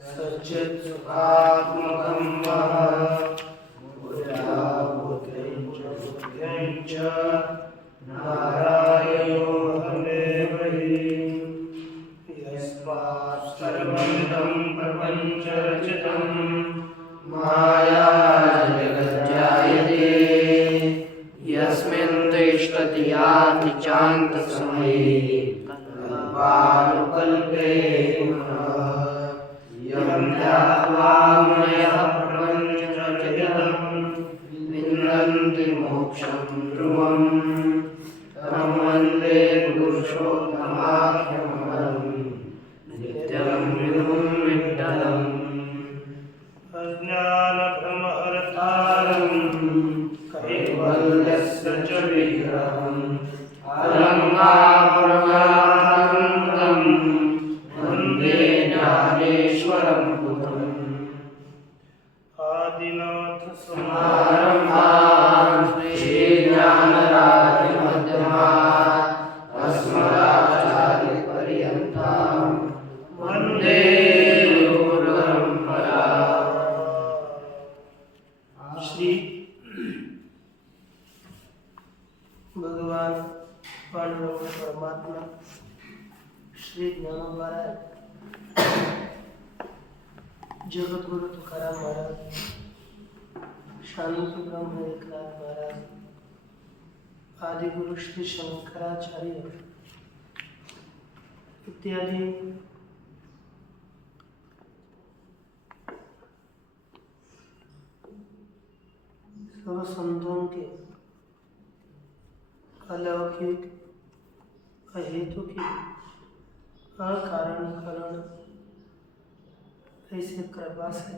सच्चित्सुखात्मकं बुद्ध्याभूतं च नारायणो हमेवहि यस्मात् सर्वमिदं प्रपञ्चरचितं माया जगज्जायते यस्मिन् तिष्ठति याति चान्तसमये कल्पानुकल्पे यं ध्यात्वा मुनयः प्रपञ्चरहितं विन्दन्ति मोक्षं ध्रुवम् तं वन्दे पुरुषोत्तमाख्यमलं नित्यं विभुं विठ्ठलम् अज्ञानभ्रमहर्तारं कैवल्यस्य च विग्रहम् अलङ्कारपरमानन्दं वन्दे ज्ञानेश्वरं बुद्धम् आदिनाथसमारम्भां श्रीज्ञानराजमध्यमाम् अस्मदाचार्यपर्यन्तां वन्दे गुरुपरम्पराम्। श्री भगवान पांडुरंग परमात्मा श्री ज्ञानोबा जगत गुरु तुकाराम महाराज, शांति ब्रह्म एकनाथ महाराज, आदि गुरु श्री शंकराचार्य इत्यादि सब संतों के अलौकिक अहेतु की अकारण कारण ऐसे कृपा से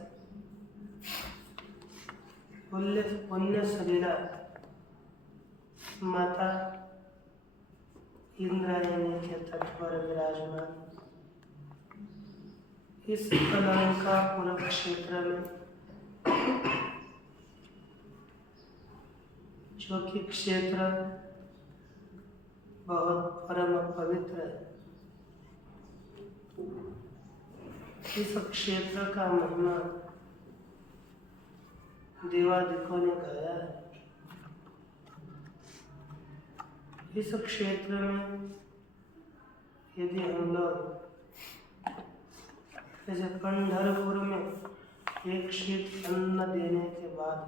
पुण्य सलीला माता इंद्रायणी के तट पर विराजमान इस अलंकापुर क्षेत्र में, जो कि क्षेत्र बहुत परम पवित्र है, इस क्षेत्र का महिमा देवादिकों ने गाया है। इस क्षेत्र में यदि हम लोग जैसे पंढरपुर में एक शीत अन्न देने के बाद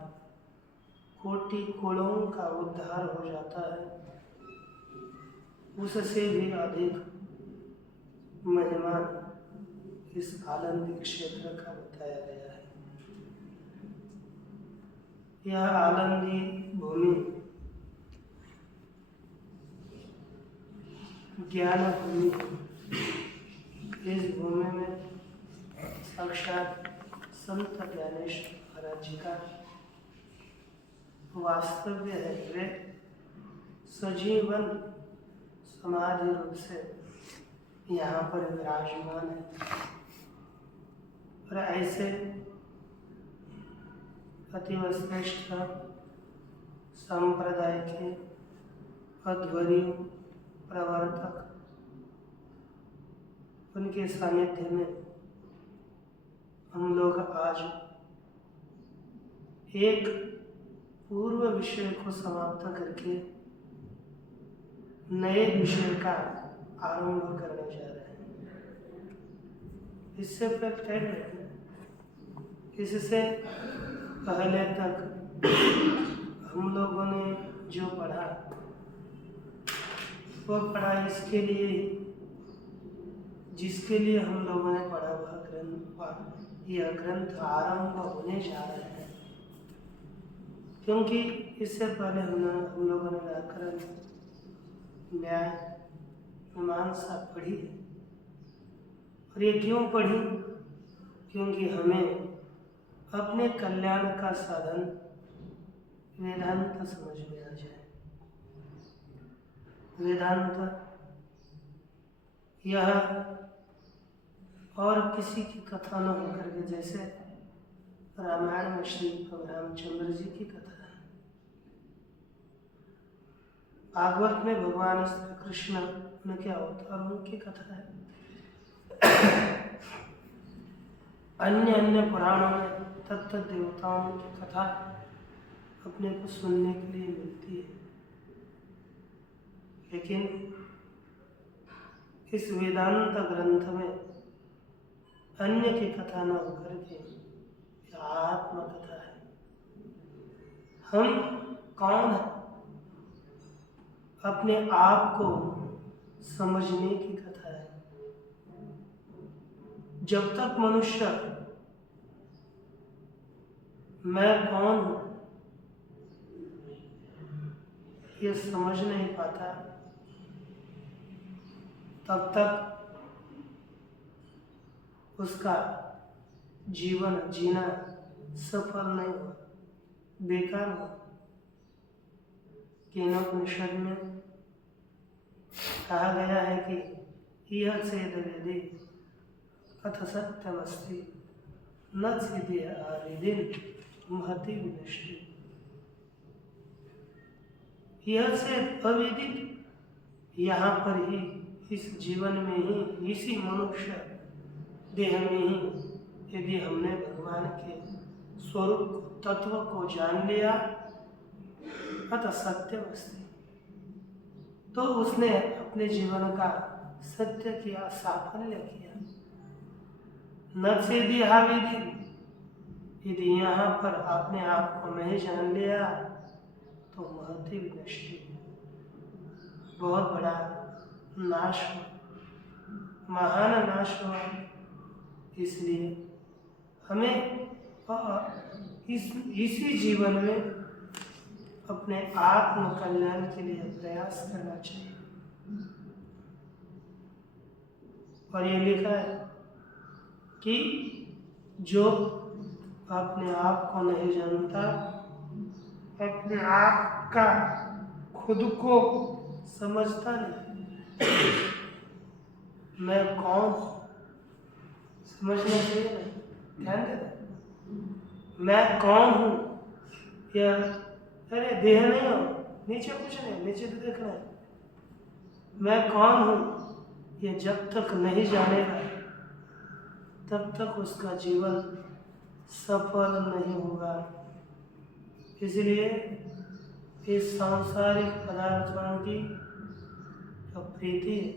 कोटि कुलों का उद्धार हो जाता है, उससे भी अधिक महिमा इस आलंदी क्षेत्र का बताया गया है। यह आलंदी भूमि ज्ञान भूमि, इस भूमि में साक्षात संत ज्ञानेश्वर महाराज जी का वास्तव्य है। वे सजीवन समाधि रूप से यहाँ पर विराजमान है और ऐसे अति श्रेष्ठ संप्रदाय के अध्वर्यु प्रवर्तक, उनके सानिध्य में हम लोग आज एक पूर्व विषय को समाप्त करके नए विषय का आरंभ करने जा रहे हैं। इससे पहले, इससे पहले तक हम लोगों ने जो पढ़ा वो पढ़ा इसके लिए ही, जिसके लिए हम लोगों ने पढ़ा वह ग्रंथ, यह ग्रंथ आरंभ होने जा रहे हैं। क्योंकि इससे पहले हम लोगों ने व्याकरण, न्याय, मीमांसा पढ़ी। और ये क्यों पढ़ी? क्योंकि हमें अपने कल्याण का साधन वेदांत समझ में आ जाए। वेदांत यह और किसी की कथा न होकर के, जैसे रामायण में श्री रामचंद्र जी की कथा है, भागवत में भगवान श्री कृष्ण उनके अवतारों की कथा है, अन्य अन्य पुराणों में तत्त देवताओं की कथा अपने को सुनने के लिए मिलती है, लेकिन इस वेदांत ग्रंथ में अन्य की कथा न होकर के आत्मकथा है। हम कौन हैं, अपने आप को समझने की कथा है। जब तक मनुष्य मैं कौन हूं ये समझ नहीं पाता, तब तक उसका जीवन जीना सफल नहीं हुआ, बेकार हुआ। केनोपनिषद में कहा गया है कि यह चेद वेदे अथ सत्यमस्ति न चेदे आवेदिन महति विनष्टि। यह चेद अवेदित, यहाँ पर ही इस जीवन में ही, इसी मनुष्य देह में ही यदि हमने भगवान के स्वरूप तत्व को जान लिया अतः सत्यमस्ति, तो उसने अपने जीवन का सत्य किया, साफल्य किया। न चेदि आवेदिन, यदि यहाँ पर अपने आप को नहीं जान लिया तो महति विनष्टि, बहुत बड़ा नाश हुआ, महान नाश हुआ। इसलिए हमें इसी जीवन में अपने आत्म कल्याण के लिए प्रयास करना चाहिए। और ये लिखा है कि जो अपने आप को नहीं जानता, अपने आप का खुद को समझता नहीं, मैं कौन समझना चाहिए ना, ध्यान देना। मैं कौन हूँ, या अरे देह नहीं हो, नीचे कुछ नहीं, नीचे तो देखना है। मैं कौन हूँ ये जब तक नहीं जानेगा तब तक उसका जीवन सफल नहीं होगा। इसलिए इस सांसारिक पदार्थों की जो प्रीति है,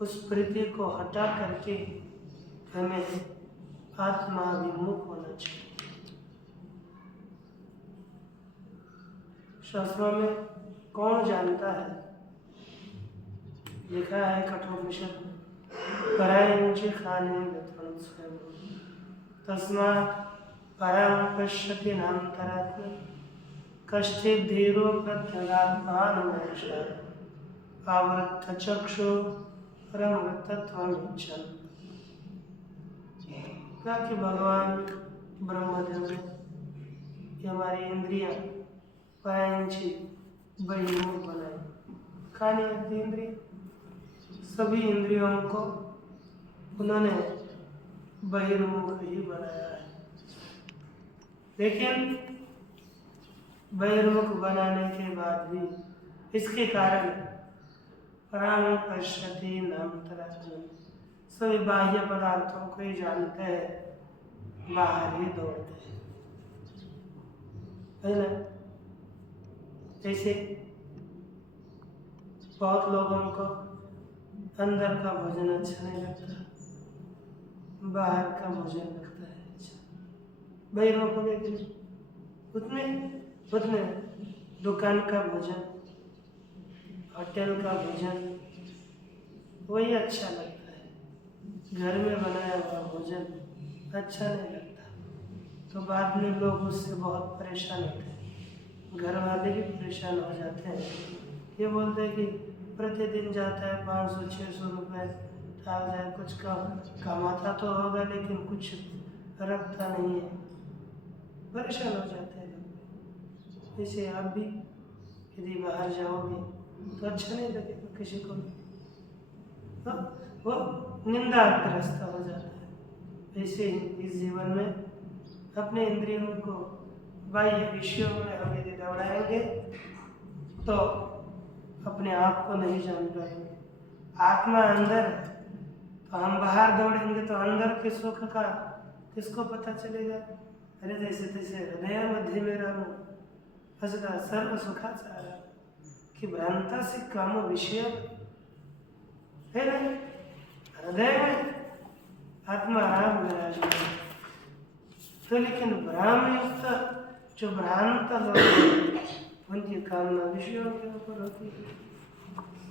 उस प्रीति को हटा करके हमें आत्माभिमुख होना चाहिए। शास्त्रों में कौन जानता है, लिखा है कठोपनिषद में, परायंच खाने व्यथन स्वयं तस्मात् परं पश्यति नान्तरात्मा कश्चित् धीरो प्रत्यगात्मानमेषः आवृत्तचक्षु परमृतत्वमिच्छन्। कहा कि भगवान ब्रह्मदेव ने हमारी इंद्रियां परायंची बहिर्मुख बनाई। खाने आती इंद्रिय, सभी इंद्रियों को उन्होंने बहिर्मुख ही बनाया है। लेकिन बहिर्मुख बनाने के बाद भी इसके कारण पराम पश्यति नान्तरात्मा, सभी बाह्य पदार्थों को ही जानते हैं, बाहर ही दौड़ते हैं, है ना। जैसे बहुत लोगों को अंदर का भोजन अच्छा नहीं लगता, बाहर का भोजन लगता है अच्छा। बहिर्मुख हो गए, उतने दुकान का भोजन, होटल का भोजन वही अच्छा लगता है, घर में बनाया हुआ भोजन अच्छा नहीं लगता। तो बाद में लोग उससे बहुत परेशान होते हैं, घर वाले भी परेशान हो जाते हैं। ये बोलते हैं कि प्रतिदिन जाता है 500-600 रुपये डाल जाए, कुछ कमाता तो होगा लेकिन कुछ रखता नहीं है, परेशान हो जाते हैं लोग। जैसे आप भी यदि बाहर जाओगे तो अच्छा नहीं लगेगा किसी को, तो वो निंदाग्रस्त हो जाता है। ऐसे ही इस जीवन में अपने इंद्रियों को बाह्य विषयों में हम यदि दौड़ाएंगे तो अपने आप को नहीं जान पाएंगे। आत्मा अंदर है तो हम बाहर दौड़ेंगे तो अंदर के सुख का किसको पता चलेगा? अरे जैसे तैसे हृदय मध्य में रहूं असदा सर्व सुखाचारा कि भ्रांता से काम विषय है नहीं, हृदय में आत्मा राम विराजमान। तो लेकिन भ्राम युक्त जो भ्रांत लोग उनकी कामना विषयों के ऊपर होती है।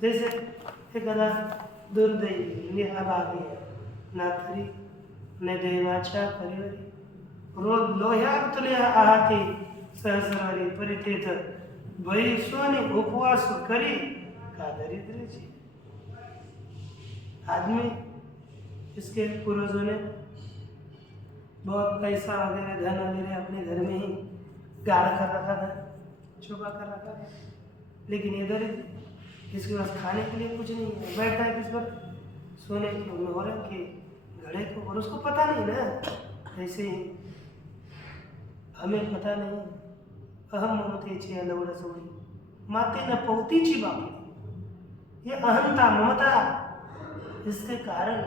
जैसे एकदा दुर्दैवी निहभागी नाथरी न देवाचा परिवरी रोज लोह्यार तुल्य आहाती सहस्रवरी परितेथ बैसोनी उपवास करी का दरिद्र जी। आदमी इसके पूर्वजों ने बहुत पैसा वगैरह धन वगैरह अपने घर में ही गाड़ कर रखा था, छुपा कर रखा था, लेकिन ये दरिद्र इसके पास खाने के लिए कुछ नहीं है, बैठा है किस पर? सोने के मोहर के घड़े को, और उसको पता नहीं ना। ऐसे ही हमें पता नहीं, अहम ममतेची लवड़ सवड़ी माते न पौतीची बापी, ये अहंता ममता, इसके कारण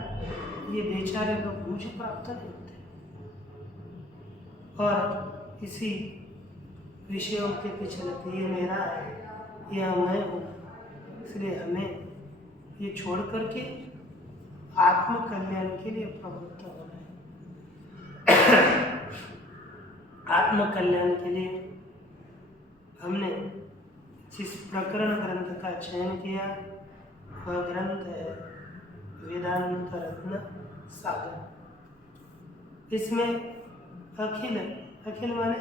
ये बेचारे लोग मुझे प्राप्त नहीं होते। और इसी विषयों के पीछे लगते ये मेरा है, यह मैं हूँ, इसलिए हमें ये छोड़ करके आत्म कल्याण के लिए प्रवृत्त होना है। आत्म कल्याण के लिए हमने जिस प्रकरण ग्रंथ का चयन किया वह ग्रंथ है वेदांत रत्न सागर। इसमें अखिल, अखिल माने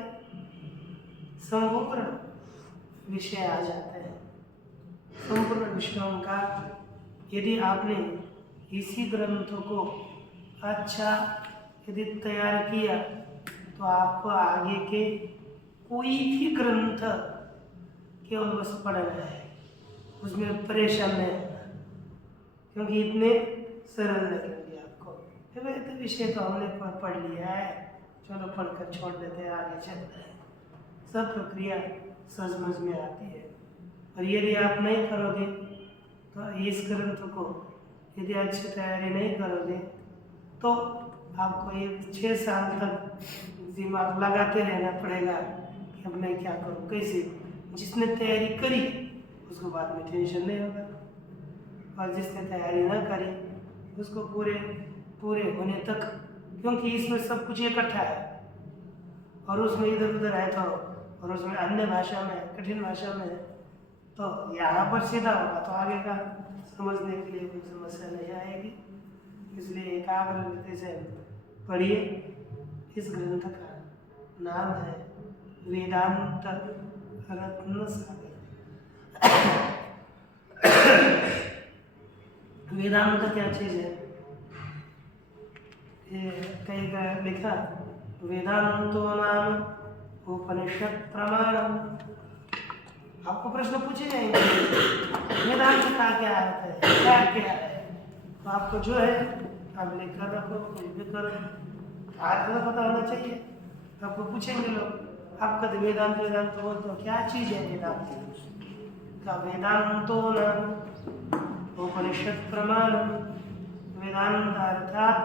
संपूर्ण विषय आ जाते हैं। संपूर्ण विषयों का यदि आपने इसी ग्रंथ को अच्छा यदि तैयार किया तो आपको आगे के कोई भी ग्रंथ केवल बस पढ़ना है, उसमें परेशान नहीं होना, क्योंकि इतने सरल लगेंगे आपको। तो विषय तो हमने पढ़ लिया है, चलो पढ़कर छोड़ देते हैं, आगे चलते हैं। सब प्रक्रिया समझ में आती है। और यदि आप नहीं करोगे तो इस ग्रंथ को यदि अच्छी तैयारी नहीं करोगे तो आपको ये 6 साल तक दिमाग लगाते रहना पड़ेगा कि अब मैं क्या करूँ, कैसे। जिसने तैयारी करी उसको बाद में टेंशन नहीं होगा, और जिसने तैयारी ना करी उसको पूरे होने तक, क्योंकि इसमें सब कुछ इकट्ठा है और उसमें इधर उधर है तो, और उसमें अन्य भाषा में, कठिन भाषा में है, तो यहाँ पर सीधा होगा तो आगे का समझने के लिए कोई समस्या नहीं आएगी। इसलिए एकाग्र रीति से पढ़िए। इस ग्रंथ का नाम है वेदांत रत्न सागर। वेदांत क्या चीज़ है? ये कहीं का लिखा वेदांतो नाम उपनिषद प्रमाणम। आपको प्रश्न पूछे जाएंगे वेदांत का क्या अर्थ है, क्या है, तो आपको जो है आप लिख कर रखो, कुछ भी करो, अर्थ तो पता होना चाहिए। आपको पूछेंगे लोग, आप कभी वेदांत बोल तो क्या चीज़ है वेदांत का? वेदांतो नाम उपनिषद प्रमाण। वेदांत अर्थात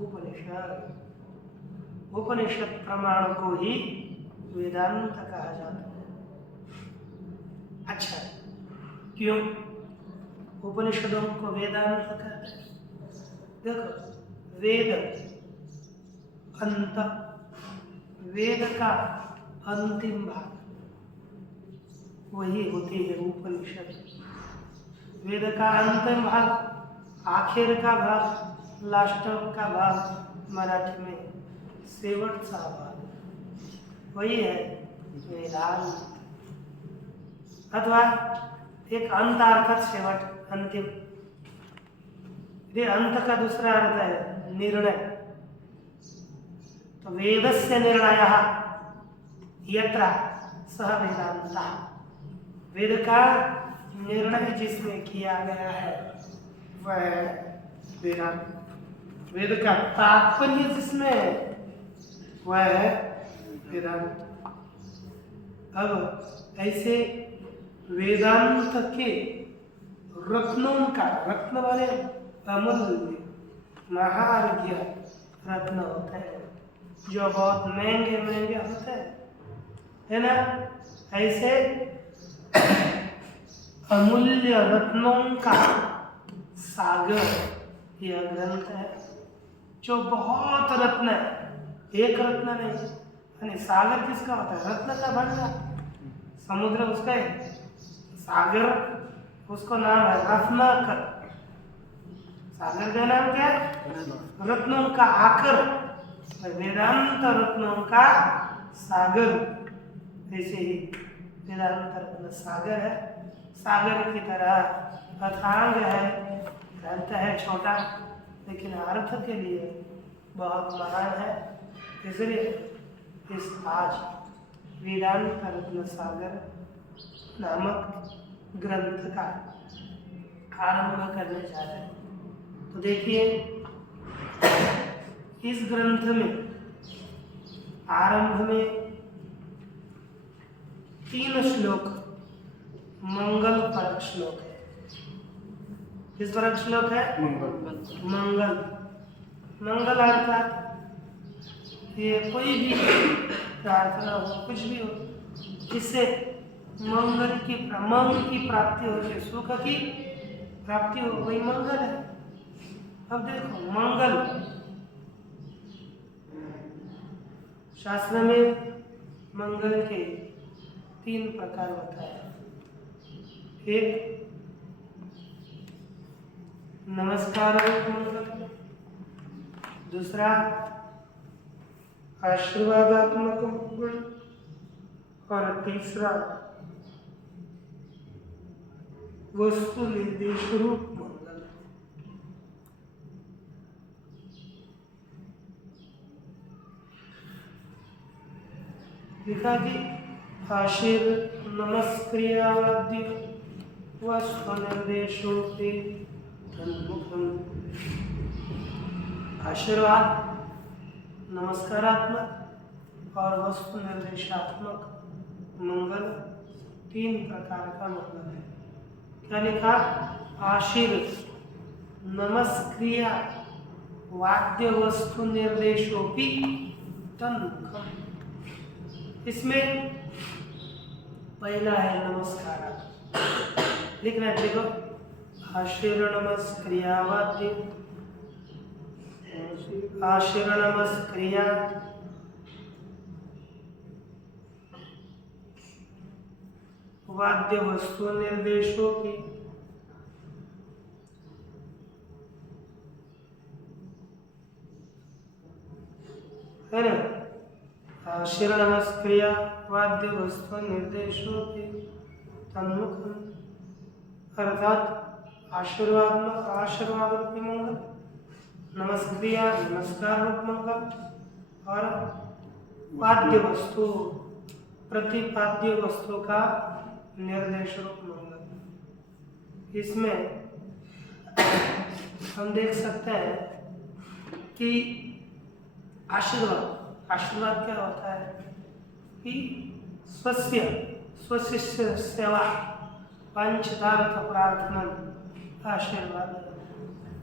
उपनिषद, उपनिषद प्रमाण को ही वेदांत कहा जाता है। अच्छा, क्यों उपनिषदों को वेदांत कहते हैं? देखो, वेद अंत, वेद का अंतिम भाग वही होती है उपनिषद। वेद का अंतिम भाग, आखिर का भाग, लास्ट का भाग, मराठी में शेवटचा भाग वही है वेदांत। अथवा एक अंत अर्थात शेवट, अंतिम। ये अंत का दूसरा अर्थ है निर्णय। तो वेदस्य निर्णयः यत्र सह वेदांतः। वेद का निर्णय जिसमें किया गया है वह वेदांत। वेद का तात्पर्य जिसमें है वह है वेदांत। अब ऐसे वेदांत के रत्नों का, रत्न वाले अमूल्य महार्घ्य रत्न होते हैं, जो बहुत महंगे महंगे होते हैं, है ना। ऐसे अमूल्य रत्नों का सागर यह ग्रंथ है, जो बहुत रत्न है, एक रत्न नहीं। यानी सागर किसका होता है? रत्न का भंडार। समुद्र उसका है, सागर उसको नाम है रत्नाकर। सागर का नाम क्या है? रत्नों का आकर, वेदांत रत्नों का सागर। ऐसे ही वेदांत रत्न सागर है, सागर की तरह अथांग है। ग्रंथ है छोटा, लेकिन अर्थ के लिए बहुत महान है। इसलिए इस आज वेदांत रत्न सागर नामक ग्रंथ का आरंभ करने जा रहे हैं। तो देखिए, इस ग्रंथ में आरंभ में 3 श्लोक मंगल परक श्लोक है। किस परक श्लोक है? मंगल। मंगल अर्थात ये कोई भी प्रार्थना हो, कुछ भी हो, जिससे मंगल की प्राप्ति हो, सुख की प्राप्ति हो, वही मंगल है। अब देखो, मंगल शास्त्र में मंगल के 3 प्रकार बताए। एक नमस्कार मंगल, दूसरा आशीर्वादात्मक मंगल, और तीसरा वस्तु निर्देश रूप मंगल। लिखा कि आशीर नमस्क्रियावाद्य वस्तु निर्देशों के आशीर्वाद, नमस्कारात्मक और वस्तु निर्देशात्मक मंगल 3 प्रकार का मंगल है। क्या लिखा? आशीर नमस्क्रिया वाद्य वस्तु निर्देशोपि तन्मुखम। इसमें पहला है नमस्कार। लिखना है, देखो, आशीर नमस्क्रिया वाद्य, आशीर नमस्क्रिया वाद्य वस्तु निर्देशों की है ना। आशीर नमस्क्रिया वाद्य वस्तु निर्देशों की तन्मुख, अर्थात आशीर्वाद रूपी मंगल, नमस्क्रिया नमस्कार रूप मंगल, और वाद्य वस्तु प्रतिपाद्य वस्तु का निर्देश रूप मंगल। इसमें हम देख सकते हैं कि आशीर्वाद क्या होता है कि स्वशिष्य सेवा पंचदार्थ प्रार्थना आशीर्वाद,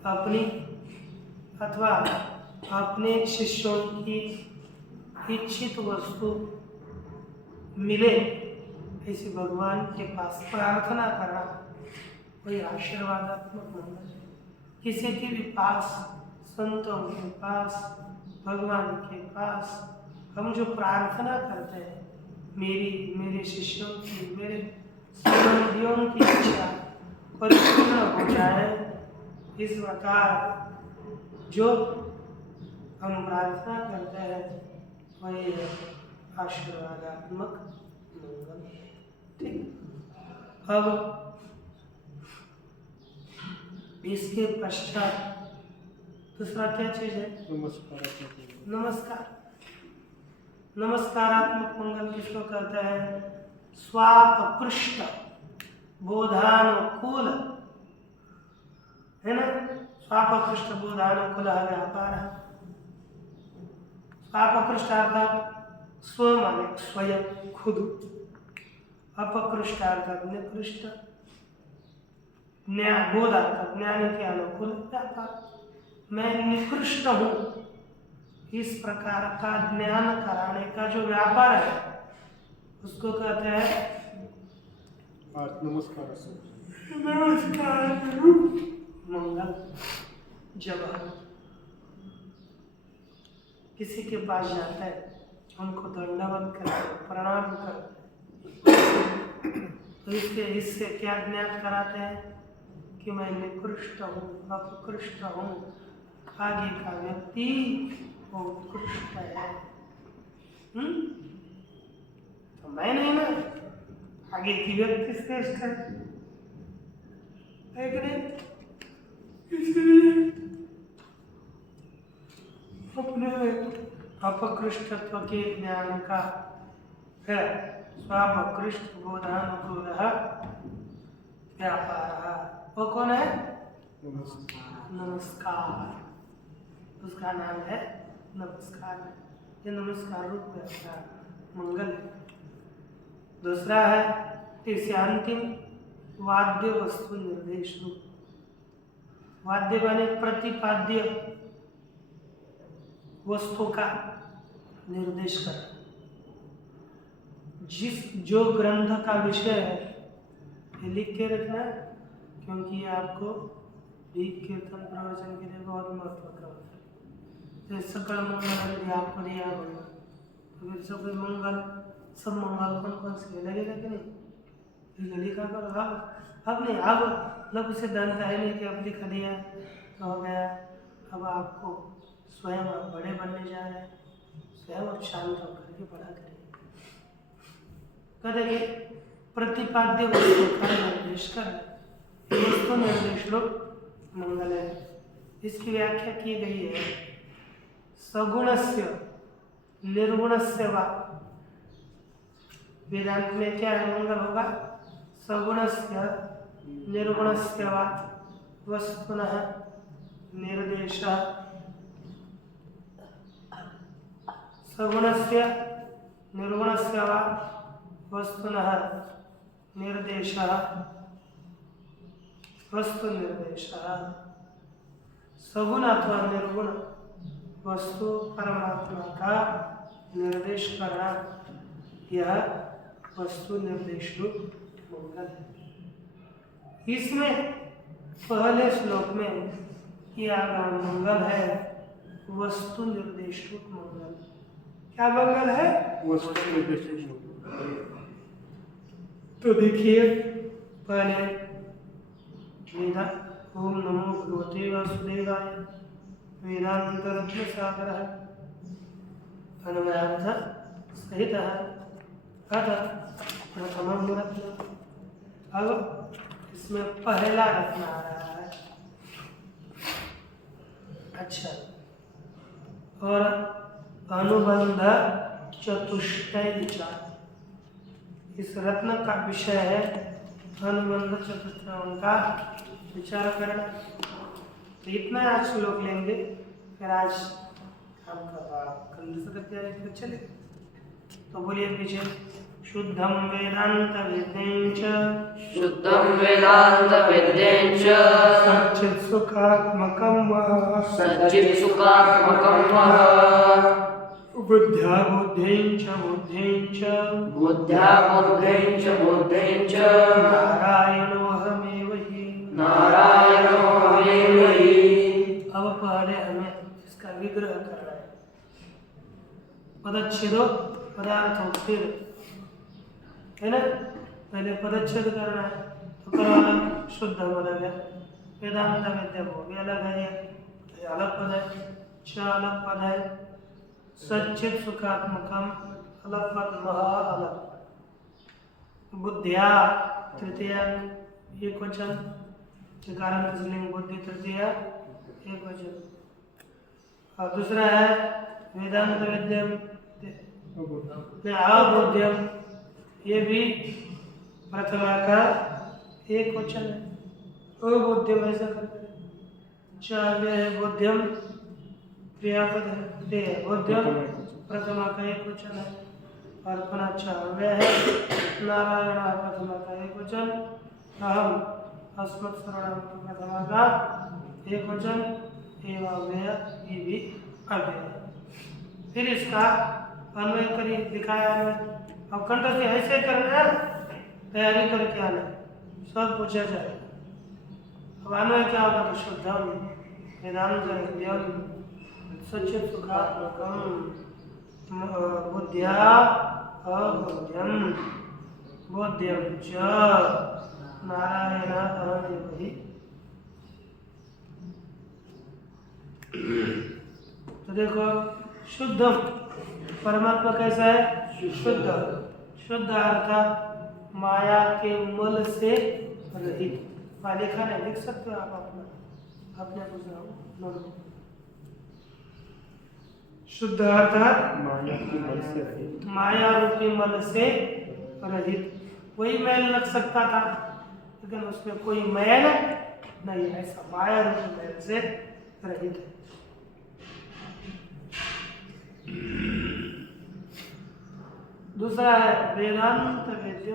अपनी अथवा अपने शिष्यों की इच्छित वस्तु मिले, ऐसे भगवान के पास प्रार्थना करना, वही आशीर्वादात्मक मंगल है। किसी के भी पास, संतों के पास, भगवान के पास हम जो प्रार्थना करते हैं, मेरे शिष्यों की, मेरे संबंधियों की इच्छा परिपूर्ण हो जाए, इस प्रकार जो हम प्रार्थना करते हैं, वही है आशीर्वादात्मक मंगल। ठीक, अब इसके पश्चात दूसरा क्या चीज है? नमस्कार। नमस्कारात्मक मंगल किसको कहते हैं? स्वापकृष्ट बोधानुकूल, है ना। स्वापकृष्ट बोधानुकूल व्यापार है। स्वापकृष्ट अर्थात स्व माने स्वयं, खुद। अपकृष्ट अर्थात निकृष्ट। बोध अर्थात ज्ञान के अनुकूल व्यापार। मैं निकृष्ट हूँ, इस प्रकार का ज्ञान कराने का जो व्यापार है उसको कहते हैं नमस्कार। नमस्कार मंगल। जब हम किसी के पास जाते हैं, उनको दंडवत करते, प्रणाम करते, तो इससे क्या ज्ञात कराते हैं कि मैं निकृष्ट हूँ, अपकृष्ट हूँ, आगे का व्यक्ति वो उत्कृष्ट है। तो मैं नहीं ना, आगे की व्यक्ति श्रेष्ठ है कि नहीं? इसलिए अपने अपकृष्टत्व के ज्ञान का है स्वापकृष्ट बोधानुकूल व्यापार। वो कौन है? नमस्कार। उसका नाम है नमस्कार। ये नमस्कार रूप व्यापार मंगल है। दूसरा है तीसरा वाद्य वस्तु निर्देश रूप। वाद्य माने प्रतिपाद्य वस्तु का निर्देश कर। जो ग्रंथ का विषय है ये लिख के रखना, क्योंकि ये आपको दीप कीर्तन प्रवचन के लिए बहुत महत्व का होता है। तो सकल मंगल यदि आपको दिया होगा तो फिर सब मंगल, सब मंगल कौन कौन से लगेगा कि नहीं? लिखा करो। अब नहीं, अब मतलब उसे सिद्धांत है नहीं कि अब लिखा दिया तो हो गया। अब आपको स्वयं आप बड़े बनने जा रहे हैं, स्वयं आप शांत होकर के पढ़ा करेंगे। करेंगे प्रतिपाद्य वस्तु का निर्देश कर, वस्तु निर्देश रूप मंगल है। इसकी व्याख्या की गई है सगुणस्य निर्गुणस्य वा। वेदांत में क्या है मंगल होगा? सगुणस्य निर्गुणस्य वा वस्तुनः निर्देशः। सगुणस्य निर्गुणस्य वा वस्तुनः निर्देशः। वस्तु निर्देशः सगुण अथवा निर्गुण वस्तु परमात्मा का निर्देश करना, यह वस्तु निर्देश रूप मंगल है। इसमें पहले श्लोक में किया गया मंगल है वस्तु निर्देश रूप मंगल। क्या मंगल है? वस्तु निर्देश मंगल। तो देखिए पहले वेदा ओम नमो भगवते वासुदेवाय वेदांत रत्न सागर अन्वयार्थ सहित अथ प्रथम रत्न। अब इसमें पहला रत्न आ रहा है। अच्छा, और अनुबंध चतुष्टय विचार। इस रत्न का विषय है अनुबंध चतुष्टयों का विचार करना। तो इतना आज श्लोक लेंगे, फिर आज काम का कंध करके चले। तो बोलिए पीछे शुद्धम वेदांत विद्यें च, शुद्धं वेदांत विद्यें च, सच्चित् सुखात्मकं वः, सच्चित्सुखात्मकं वः, बुद्ध्या बुद्धिं च बुद्धिं च, बुद्ध्या बुद्धिं च बुद्धिं च, नारायणोऽहमेव हि। नारायणोऽहमेव हि। अब पहले हमें इसका विग्रह करना है। पदच्छेदो पदार्थो फिर है ना, पहले पदच्छेद करना है। तो करवाना शुद्ध पद है, वेदांत विद्या वो भी अलग है, ये अलग पद है। च अलग पद है, सच्चित सुखात्मकम अलग पद, महा अलग पद। बुद्धिया तृतीय एक वचन, कारण लिंग बुद्धि तृतीय एक वचन। और दूसरा है वेदांत विद्यम अबुद्ध्यम, ये भी प्रथमा का एक वचन है। अबुद्ध्यम ऐसा करते हैं। बुद्ध्यम क्रियापद है, बुद्ध्यम प्रथमा का एक वचन है। और पुनः चाव्य है नारायण प्रथमा का एक वचन। अहम अस्मत् शरणम प्रथमा का एक वचन। एवाव्यय ये भी अव्यय। फिर इसका अन्वय करिए, दिखाया अन्वय। अब कंठ से ऐसे करना है, तैयारी करके आना, सब पूछा जाए। अब अन्वय क्या होगा? तो शुद्धम वेदांत हृदयम सच्चित सुखात्मकम बुद्ध्या अबुद्ध्यम बोध्यम च नारायण अहमेव हि। तो देखो शुद्धम परमात्मा कैसा है? शुद्ध। शुद्ध अर्थात माया के मल से रहित। वहाँ लिखा नहीं, लिख सकते हो आप अपना अपने नोट। शुद्ध अर्थात माया की मल से रहित। माया रूपी मल से रहित। वही मैल लग सकता था, लेकिन उसमें कोई मैल नहीं है, ऐसा माया रूपी मैल से रहित है। दूसरा है वेदांत वेद्य।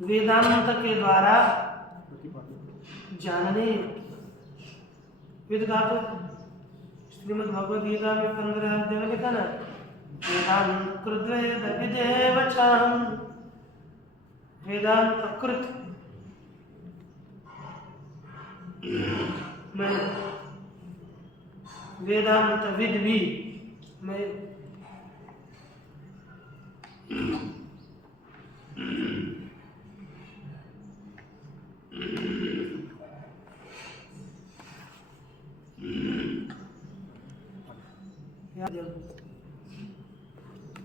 वेदांत के द्वारा जानने योग्य। वेद धातु श्रीमद् भगवद गीता में 15 अध्याय में लिखा ना, वेदांत कृत वेद विदेव चाहम। वेदांत कृत मैं, वेदांत विद भी मैं।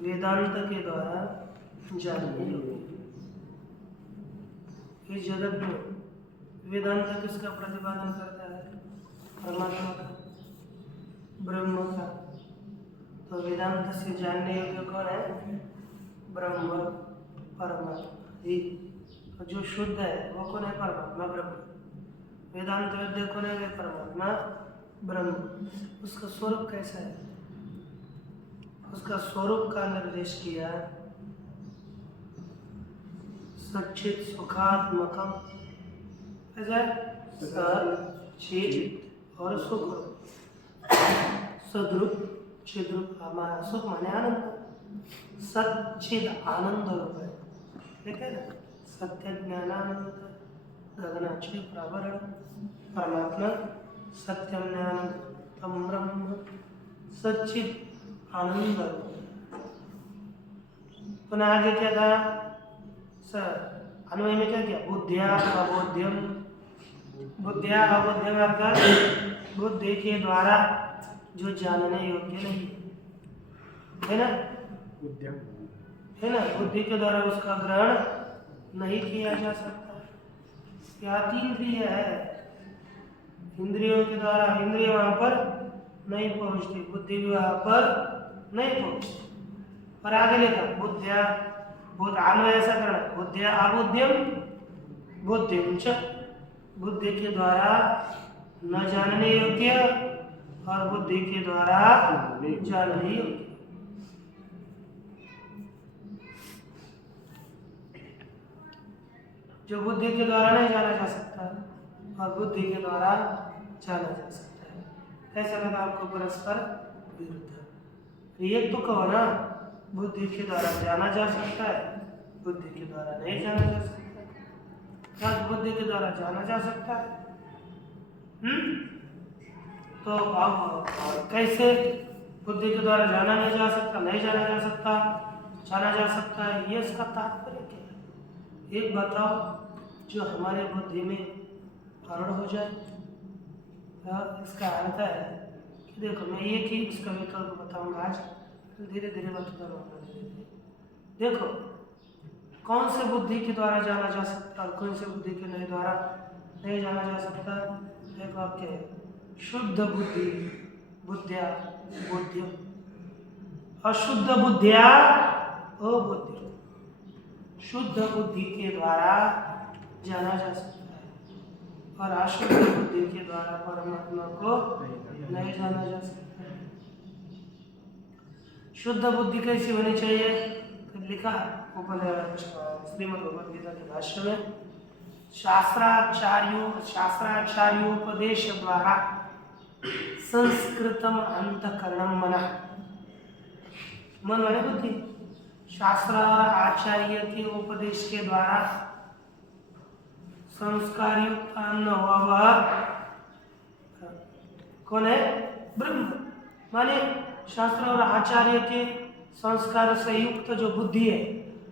वेदांत के द्वारा जानने योग्य। इस जगत में वेदांत किसका प्रतिपादन करता है? परमात्मा का, ब्रह्म का। तो वेदांत से जानने योग्य कौन है? ब्रह्म, परमात्मा ही। तो जो शुद्ध है वो कौन है? परमात्मा, ब्रह्म। वेदांत वेद्य कौन है? परमात्मा, ब्रह्म। उसका स्वरूप कैसा है? उसका स्वरूप का निर्देश किया सच्चित सुखात्मकम। सच्चित और सुख, सद्रूप चिद्रूप। सुख माने आनंद, सच्चिद आनंद रूप है, ठीक है ना? सत्य ज्ञानानंद गगनाक्षी प्रावरण। परमात्मा सत्यम ज्ञानम तम ब्रह्म सच्चिद आनंद। पुनः आगे क्या था? अन्वय में क्या किया? बुद्धिया अबोध्यम। बुद्धिया अबोध्यम अर्थात बुद्धि के द्वारा जो जानने योग्य नहीं है ना, उद्यम है ना, बुद्धि के द्वारा उसका ग्रहण नहीं किया जा सकता। क्या इंद्रिय है, इंद्रियों के द्वारा इंद्रिय वहां पर नहीं पहुंचती, बुद्धि भी वहां पर नहीं पहुंचती। और आगे लिखा बुद्धिया, बुद्ध अन्वय ऐसा करना, बुद्धिया अबुद्ध्यम बुद्धिम च। बुद्धि के द्वारा न जानने योग्य और बुद्धि के द्वारा जानने योग्य। जो बुद्धि के द्वारा नहीं जाना जा सकता और बुद्धि के द्वारा जाना जा सकता है। कैसा लगा आपको? परस्पर विरुद्ध। एक तो कहो ना, बुद्धि के द्वारा जाना जा सकता है, बुद्धि के द्वारा नहीं जाना जा सकता। क्या बुद्धि के द्वारा जाना जा सकता है? तो अब कैसे बुद्धि के द्वारा जाना नहीं जा सकता, नहीं जाना जा सकता, जाना जा सकता है? ये इसका तात्पर्य क्या है? एक बताओ जो हमारे बुद्धि में हरण हो जाए। इसका अर्थ है कि देखो, मैं एक ही इसका विकल्प बताऊंगा आज, फिर धीरे धीरे मत करूँगा। देखो कौन से बुद्धि के द्वारा जाना जा सकता और कौन से बुद्धि के नहीं द्वारा नहीं जाना जा सकता। एक वाक्य है, शुद्ध बुद्धि बुद्धिया बोध्यम, अशुद्ध बुद्धिया अबोध्यम। शुद्ध बुद्धि के द्वारा जाना जा सकता है और अशुद्ध बुद्धि के द्वारा परमात्मा को नहीं जाना जा सकता है। शुद्ध बुद्धि कैसी होनी चाहिए? लिखा ऊपर श्रीमद् भगवद गीता के भाष्य में, शास्त्राचार्योपदेश द्वारा संस्कृतम अंतकरणम मना। मन माने बुद्धि। शास्त्र और आचार्य के उपदेश के द्वारा संस्कार युक्त अन्न हुआ वह कौन है? ब्रह्म। माने शास्त्र और आचार्य के संस्कार से युक्त जो बुद्धि है,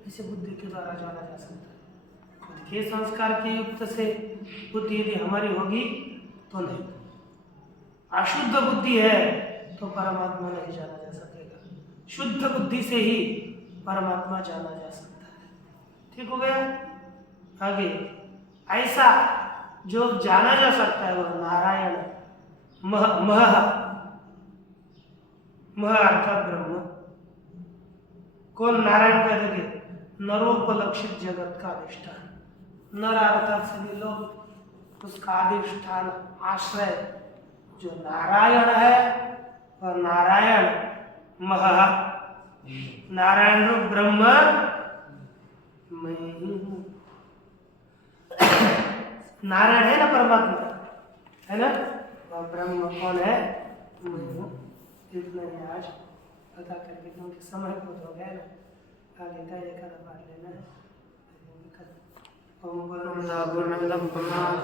इसे बुद्धि के द्वारा जाना जा सकता है। खुद के संस्कार के युक्त से बुद्धि यदि हमारी होगी तो नहीं। अशुद्ध बुद्धि है तो परमात्मा नहीं जाना जा सकेगा। शुद्ध बुद्धि से ही परमात्मा जाना जा सकता है। ठीक हो गया? आगे ऐसा जो जाना जा सकता है वह नारायण मह अर्थात ब्रह्म। कौन नारायण का? देखे नरोपलक्षित जगत का अधिष्ठान। नर अर्थात सभी लोग, उसका अधिष्ठान आश्रय जो नारायण है और नारायण नारायण रूप ब्रह्म मैं ही हूँ। नारायण है ना परमात्मा, है ना? और ब्रह्म कौन है? मैं हूँ। इतना ही आज पता करके, क्योंकि समय बहुत हो गया ना, आगे का एक आधा बात लेना है। ओम पूर्णमिदं पूर्णात्